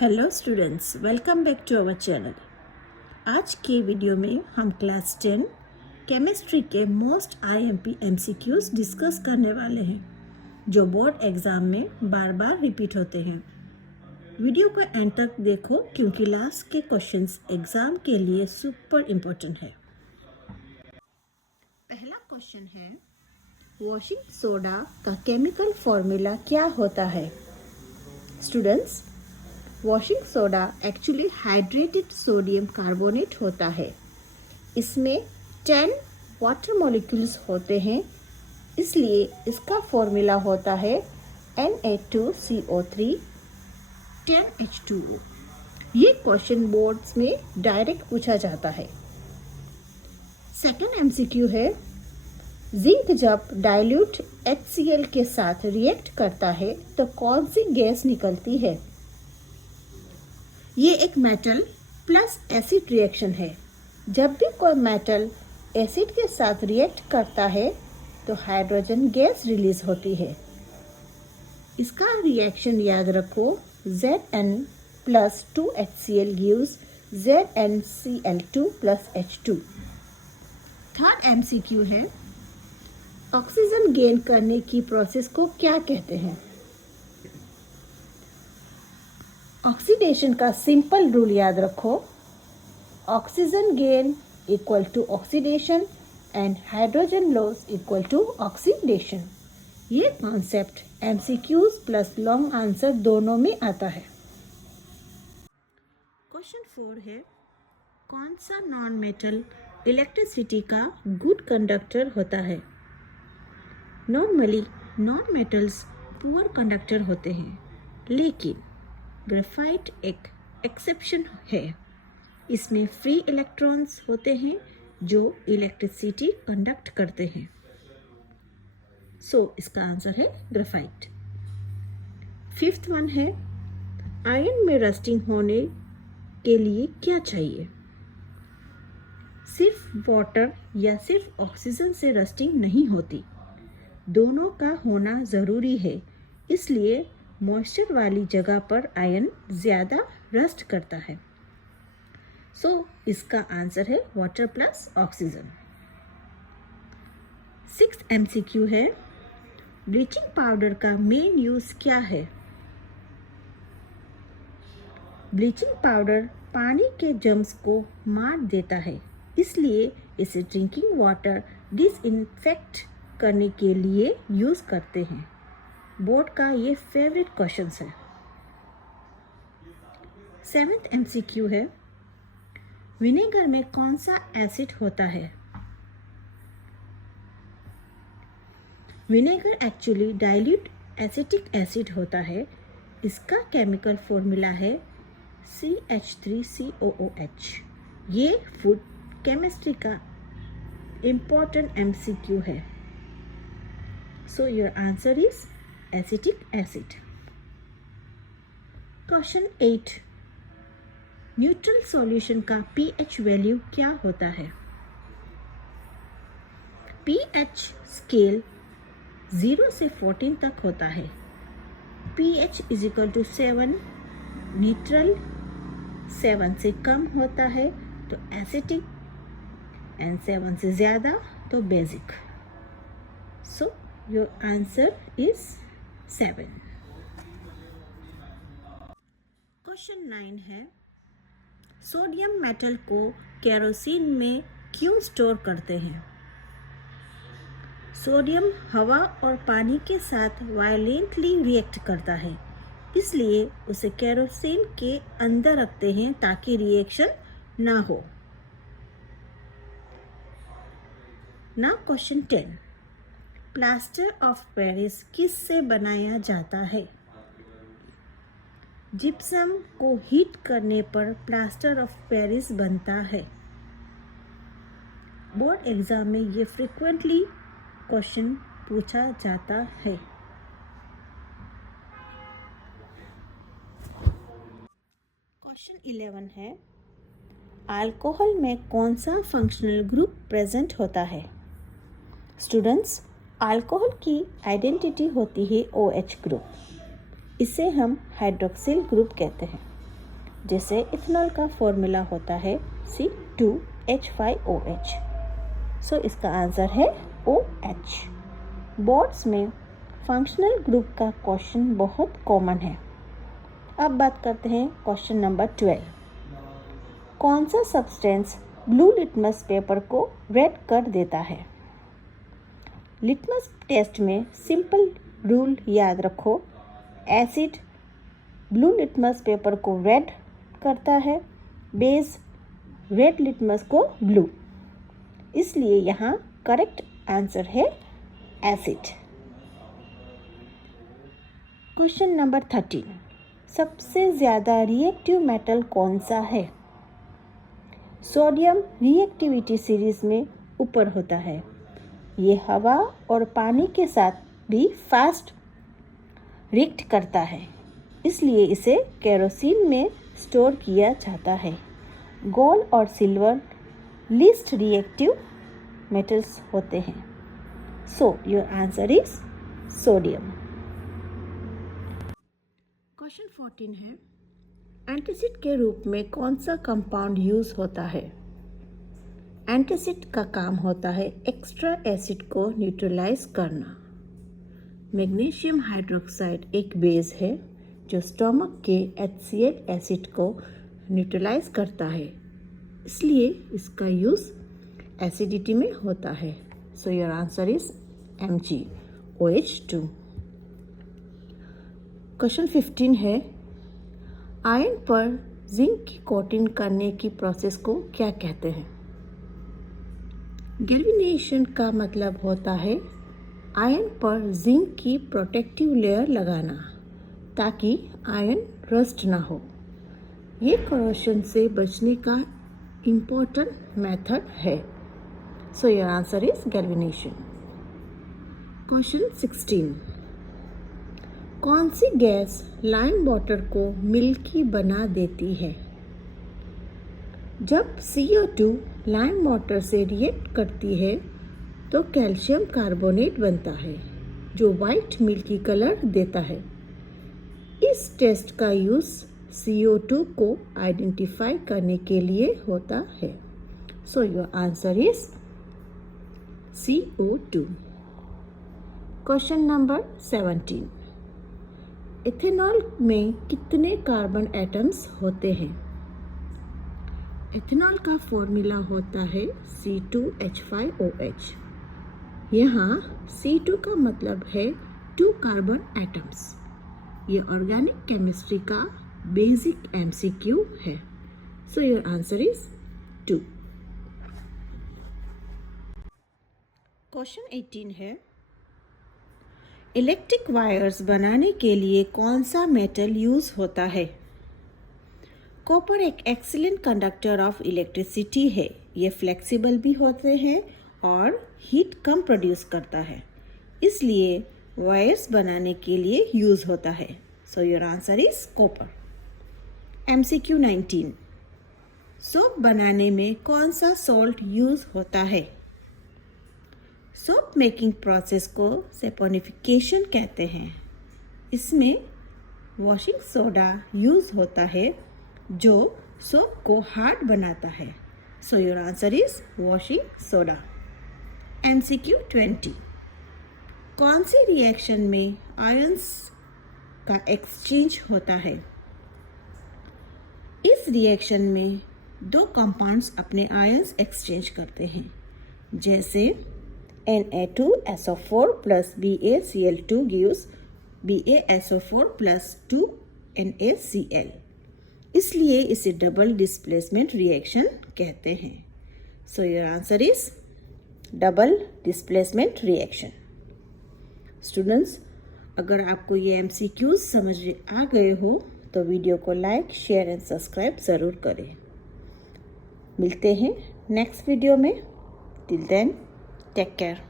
Hello students, welcome back to our channel. आज के video में हम क्लास 10 केमिस्ट्री के मोस्ट आईएमपी एमसीक्यूज डिस्कस करने वाले हैं जो बोर्ड एग्ज़ाम में बार बार रिपीट होते हैं। वीडियो को एंड तक देखो क्योंकि लास्ट के क्वेश्चंस एग्ज़ाम के लिए सुपर इम्पोर्टेंट है। पहला क्वेश्चन है, वॉशिंग सोडा का केमिकल फॉर्मूला क्या होता है? Students, washing soda actually hydrated sodium carbonate होता है। इसमें 10 वाटर मॉलिक्यूल्स होते हैं, इसलिए इसका फॉर्मूला होता है Na2CO3 10H2O। ये क्वेश्चन बोर्ड्स में डायरेक्ट पूछा जाता है। सेकेंड एमसीक्यू है, जिंक जब डाइल्यूट HCl के साथ रिएक्ट करता है तो कौन सी गैस निकलती है? ये एक मेटल प्लस एसिड रिएक्शन है। जब भी कोई मेटल एसिड के साथ रिएक्ट करता है तो हाइड्रोजन गैस रिलीज होती है। इसका रिएक्शन याद रखो, Zn plus 2HCl gives ZnCl2 plus H2। Third MCQ है, ऑक्सीजन गेन करने की प्रोसेस को क्या कहते हैं? ऑक्सीडेशन का सिंपल रूल याद रखो, oxygen gain equal to oxidation and hydrogen loss equal to oxidation. ये concept MCQs plus long answer दोनों में आता है। क्वेश्चन 4 है, कौन सा नॉन मेटल इलेक्ट्रिसिटी का गुड कंडक्टर होता है? Normally non metals poor conductor होते हैं, लेकिन ग्रेफाइट एक एक्सेप्शन है। इसमें फ्री इलेक्ट्रॉन्स होते हैं जो इलेक्ट्रिसिटी कंडक्ट करते हैं। इसका आंसर है ग्रेफाइट। फिफ्थ वन है, आयरन में रस्टिंग होने के लिए क्या चाहिए? सिर्फ वाटर या सिर्फ ऑक्सीजन से रस्टिंग नहीं होती, दोनों का होना ज़रूरी है। इसलिए मॉइस्चर वाली जगह पर आयरन ज़्यादा रस्ट करता है। इसका आंसर है water plus oxygen. Sixth MCQ है, ब्लीचिंग पाउडर का मेन यूज़ क्या है? ब्लीचिंग पाउडर पानी के जर्म्स को मार देता है, इसलिए इसे ड्रिंकिंग वाटर डिसइंफेक्ट करने के लिए यूज़ करते हैं। बोर्ड का ये फेवरेट क्वेश्चन है। सेवेंथ एमसीक्यू है, विनेगर में कौन सा एसिड होता है? Vinegar actually dilute acetic acid होता है। इसका केमिकल फॉर्मूला है CH3COOH। ये फूड केमिस्ट्री का इम्पोर्टेंट एमसीक्यू है। Your answer is acetic acid. Question 8, neutral solution का pH वैल्यू क्या होता है? pH स्केल 0 से 14 तक होता है। pH is equal to 7 neutral, 7 से कम होता है तो एसिटिक एंड 7 से ज़्यादा तो basic. Your answer is 7। Question 9 है, सोडियम मेटल को केरोसिन में क्यों स्टोर करते हैं? सोडियम हवा और पानी के साथ वायलेंटली रिएक्ट करता है, इसलिए उसे केरोसिन के अंदर रखते हैं ताकि रिएक्शन ना हो। Now question 10, plaster of Paris किससे बनाया जाता है? जिप्सम को हीट करने पर प्लास्टर ऑफ पेरिस बनता है। बोर्ड एग्जाम में ये फ्रीक्वेंटली क्वेश्चन पूछा जाता है। क्वेश्चन 11 है, अल्कोहल में कौन सा फंक्शनल ग्रुप प्रेजेंट होता है? स्टूडेंट्स, अल्कोहल की आइडेंटिटी होती है OH ग्रुप। इसे हम हाइड्रोक्सिल ग्रुप कहते हैं। जैसे इथेनॉल का फॉर्मूला होता है C2H5OH। सो इसका आंसर है OH। बोर्ड्स में फंक्शनल ग्रुप का क्वेश्चन बहुत कॉमन है। अब बात करते हैं क्वेश्चन नंबर 12। कौन सा सब्सटेंस ब्लू लिटमस पेपर को रेड कर देता है? लिटमस टेस्ट में सिंपल रूल याद रखो। एसिड ब्लू लिटमस पेपर को रेड करता है, बेस रेड लिटमस को ब्लू। इसलिए यहाँ करेक्ट आंसर है एसिड। Question number 13। सबसे ज़्यादा रिएक्टिव मेटल कौन सा है? सोडियम रिएक्टिविटी सीरीज में ऊपर होता है। ये हवा और पानी के साथ भी फास्ट रिएक्ट करता है, इसलिए इसे केरोसिन में स्टोर किया जाता है। गोल्ड और सिल्वर लीस्ट रिएक्टिव मेटल्स होते हैं। So your answer is sodium. Question 14 है, एंटासिड के रूप में कौन सा कंपाउंड यूज होता है? एंटासिड का काम होता है एक्स्ट्रा एसिड को न्यूट्रलाइज करना। मैग्नीशियम हाइड्रोक्साइड एक बेस है जो स्टोमक के HCl एसिड को न्यूट्रलाइज करता है, इसलिए इसका यूज एसिडिटी में होता है। So your answer is MgOH2। Question 15 है, आयरन पर जिंक की कोटिंग करने की प्रोसेस को क्या कहते हैं? गैल्वेनाइजेशन का मतलब होता है आयरन पर जिंक की प्रोटेक्टिव लेयर लगाना ताकि आयरन रस्ट ना हो। ये करोशन से बचने का इम्पोर्टेंट मेथड है। So your answer is galvanisation. Question 16। कौन सी गैस लाइम वाटर को मिल्की बना देती है? जब CO2 लाइम वाटर से रिएक्ट करती है तो कैल्शियम कार्बोनेट बनता है जो वाइट मिल्की कलर देता है। इस टेस्ट का यूज़ CO2 को आइडेंटिफाई करने के लिए होता है। So your answer is CO2। Question number 17। Ethanol में कितने कार्बन एटम्स होते हैं? इथेनॉल का फॉर्मूला होता है C2H5OH। यहाँ C2 का मतलब है 2 कार्बन एटम्स। ये ऑर्गेनिक केमिस्ट्री का बेसिक MCQ है। So your answer is 2। Question 18 है, इलेक्ट्रिक वायर्स बनाने के लिए कौन सा मेटल यूज होता है? कॉपर एक एक्सीलेंट कंडक्टर ऑफ इलेक्ट्रिसिटी है। ये फ्लेक्सिबल भी होते हैं और हीट कम प्रोड्यूस करता है, इसलिए वायर्स बनाने के लिए यूज होता है। So your answer is copper. MCQ 19। Soap बनाने में कौन सा सॉल्ट यूज होता है? सोप मेकिंग प्रोसेस को सैपोनिफिकेशन कहते हैं। इसमें वॉशिंग सोडा यूज होता है जो सोप को हार्ड बनाता है। So your answer is washing soda. MCQ 20। कौन सी रिएक्शन में आयंस का एक्सचेंज होता है? इस रिएक्शन में 2 कंपाउंड्स अपने आयंस एक्सचेंज करते हैं, जैसे Na2SO4 plus BaCl2 gives BaSO4 plus 2NaCl। इसलिए इसे डबल डिस्प्लेसमेंट रिएक्शन कहते हैं। So your answer is double displacement reaction. Students, अगर आपको ये MCQs समझ आ गए हो तो वीडियो को लाइक, शेयर एंड सब्सक्राइब ज़रूर करें। मिलते हैं नेक्स्ट वीडियो में। Till then, take care.